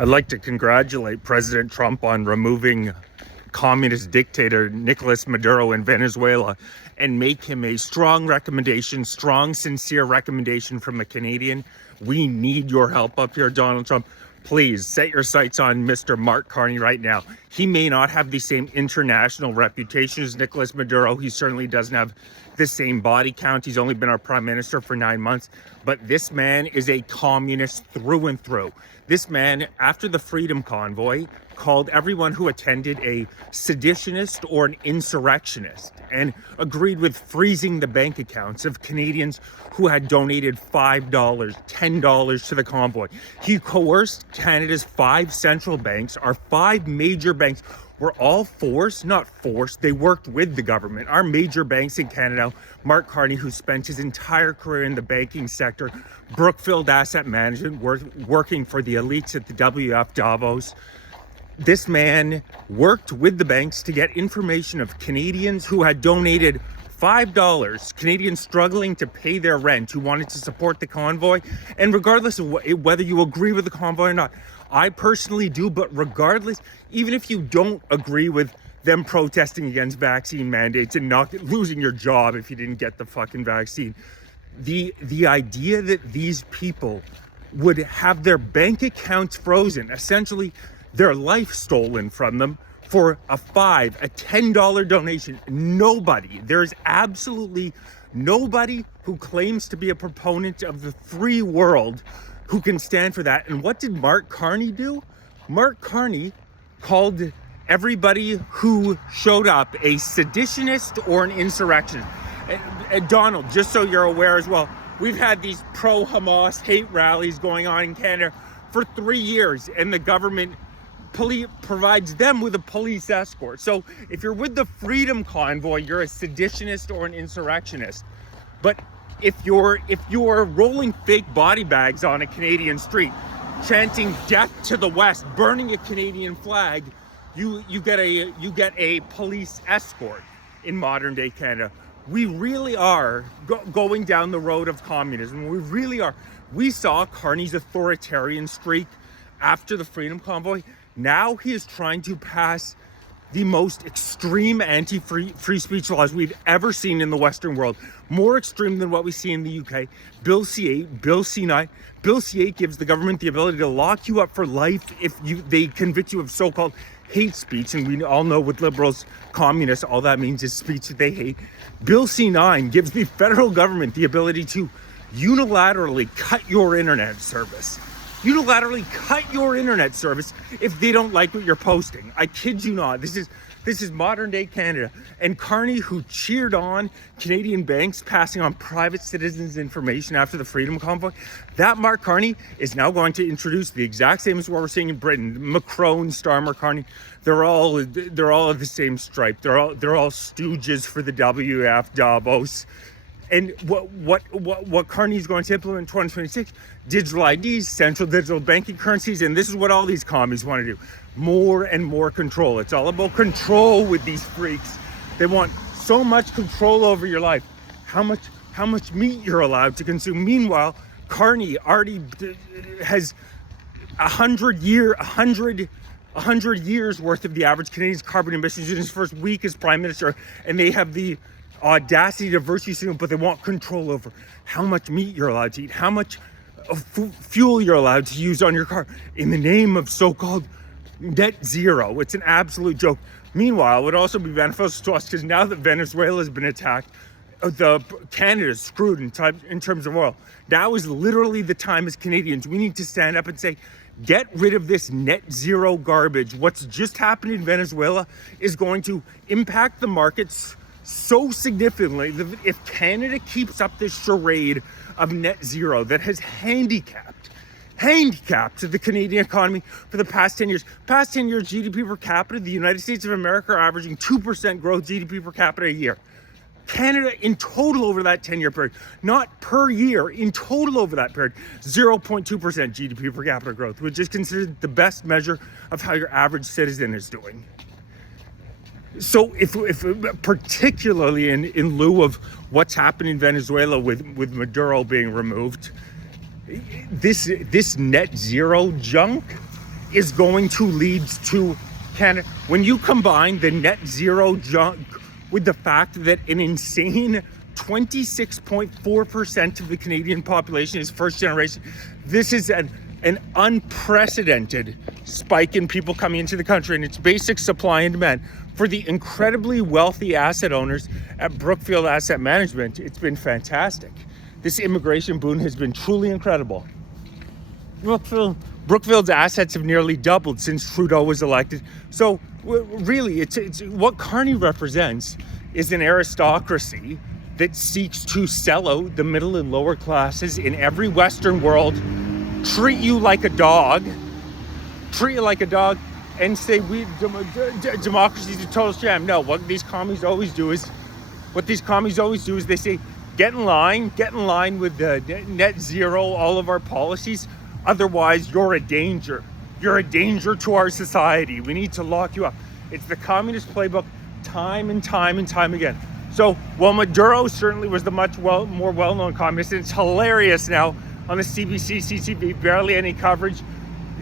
I'd like to congratulate President Trump on removing communist dictator Nicolas Maduro in Venezuela and make him a strong recommendation, strong, sincere recommendation from a Canadian. We need your help up here, Donald Trump. Please set your sights on Mr. Mark Carney right now. He may not have the same international reputation as Nicolas Maduro. He certainly doesn't have the same body count. He's only been our prime minister for 9 months. But this man is a communist through and through. This man, after the Freedom Convoy, called everyone who attended a seditionist or an insurrectionist and agreed with freezing the bank accounts of Canadians who had donated $5, $10 to the convoy. He coerced Canada's 5 central banks, our 5 major banks, were all not forced, they worked with the government. Our major banks in Canada, Mark Carney, who spent his entire career in the banking sector, Brookfield Asset Management, working for the elites at the WF Davos. This man worked with the banks to get information of Canadians who had donated $5, Canadians struggling to pay their rent, who wanted to support the convoy. And regardless of whether you agree with the convoy or not, I personally do, but regardless, even if you don't agree with them protesting against vaccine mandates and not losing your job if you didn't get the fucking vaccine, the idea that these people would have their bank accounts frozen, essentially their life stolen from them for a $10 donation. There's absolutely nobody who claims to be a proponent of the free world who can stand for that. And what did Mark Carney do? Mark Carney called everybody who showed up a seditionist or an insurrectionist. And Donald, just so you're aware as well, we've had these pro-Hamas hate rallies going on in Canada for 3 years, and the government provides them with a police escort. So if you're with the Freedom Convoy, you're a seditionist or an insurrectionist. But if you're rolling fake body bags on a Canadian street, chanting "Death to the West," burning a Canadian flag, you get a police escort in modern day Canada. We really are going down the road of communism. We really are. We saw Carney's authoritarian streak after the Freedom Convoy. Now he is trying to pass the most extreme anti-free speech laws we've ever seen in the Western world. More extreme than what we see in the UK. Bill C8, Bill C9. Bill C8 gives the government the ability to lock you up for life if they convict you of so-called hate speech. And we all know with liberals, communists, all that means is speech that they hate. Bill C9 gives the federal government the ability to unilaterally cut your internet service. Unilaterally cut your internet service if they don't like what you're posting. I kid you not. This is modern day Canada. And Carney, who cheered on Canadian banks passing on private citizens' information after the Freedom Convoy, that Mark Carney is now going to introduce the exact same as what we're seeing in Britain. Macron, Starmer, Carney, they're all of the same stripe. They're all stooges for the WF Davos. And what Carney's going to implement in 2026, digital IDs, central digital banking currencies, and this is what all these commies want to do. More and more control. It's all about control with these freaks. They want so much control over your life. How much meat you're allowed to consume. Meanwhile, Carney already has 100 years worth of the average Canadian's carbon emissions in his first week as prime minister, and they have the audacity to virtue signal, but they want control over how much meat you're allowed to eat, how much fuel you're allowed to use on your car in the name of so-called net zero. It's an absolute joke. Meanwhile, it would also be beneficial to us because now that Venezuela has been attacked, Canada's screwed in terms of oil. Now is literally the time as Canadians. We need to stand up and say, get rid of this net zero garbage. What's just happened in Venezuela is going to impact the markets so significantly that if Canada keeps up this charade of net zero that has handicapped the Canadian economy for the past 10 years. Past 10 years, GDP per capita, the United States of America are averaging 2% growth GDP per capita a year. Canada in total over that 10-year period, not per year, in total over that period, 0.2% GDP per capita growth, which is considered the best measure of how your average citizen is doing. So if particularly in lieu of what's happened in Venezuela with Maduro being removed, this net zero junk is going to lead to Canada. When you combine the net zero junk with the fact that an insane 26.4% of the Canadian population is first generation, this is an unprecedented spike in people coming into the country, and it's basic supply and demand. For the incredibly wealthy asset owners at Brookfield Asset Management, it's been fantastic. This immigration boom has been truly incredible. Brookfield's assets have nearly doubled since Trudeau was elected. So really, it's what Carney represents is an aristocracy that seeks to sell out the middle and lower classes in every Western world, treat you like a dog, and say democracy is a total sham. No, what these commies always do is they say, get in line with the net zero, all of our policies. Otherwise, you're a danger. You're a danger to our society. We need to lock you up. It's the communist playbook time and time again. So while Maduro certainly was the more well-known communist, and it's hilarious now on the CBC, CTV, barely any coverage.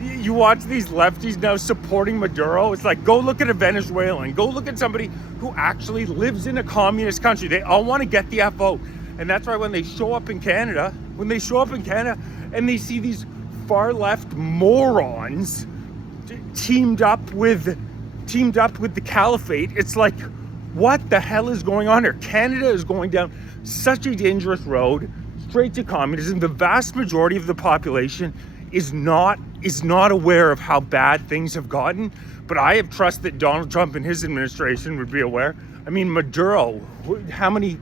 You watch these lefties now supporting Maduro. It's like, go look at a Venezuelan. Go look at somebody who actually lives in a communist country. They all want to get the F out. And that's why when they show up in Canada, and they see these far left morons teamed up with the caliphate, it's like, what the hell is going on here? Canada is going down such a dangerous road, straight to communism. The vast majority of the population is not aware of how bad things have gotten, but I have trust that Donald Trump and his administration would be aware. I mean, Maduro, how many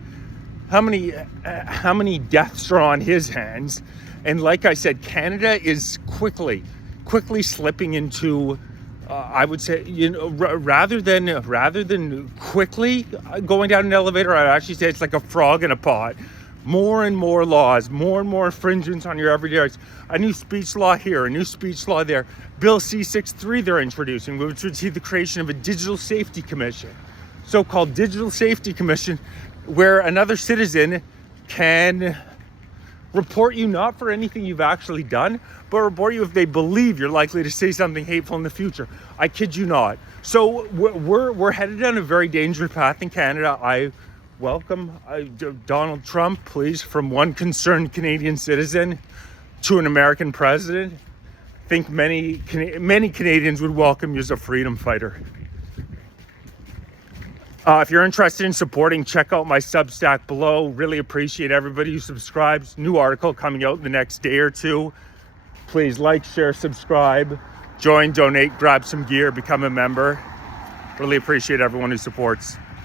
deaths are on his hands? And like I said, Canada is quickly slipping into, I would say, rather than quickly going down an elevator, I'd actually say it's like a frog in a pot. More and more laws, more and more infringements on your everyday rights. A new speech law here, a new speech law there. Bill C-63 they're introducing, which would see the creation of a digital safety commission, so-called digital safety commission, where another citizen can report you not for anything you've actually done, but report you if they believe you're likely to say something hateful in the future. I kid you not. So we're headed down a very dangerous path in Canada. I welcome Donald Trump, please, from one concerned Canadian citizen to an American president. I think many Canadians would welcome you as a freedom fighter. If you're interested in supporting, check out my Substack below. Really appreciate everybody who subscribes. New article coming out in the next day or two. Please like, share, subscribe, join, donate, grab some gear, become a member. Really appreciate everyone who supports.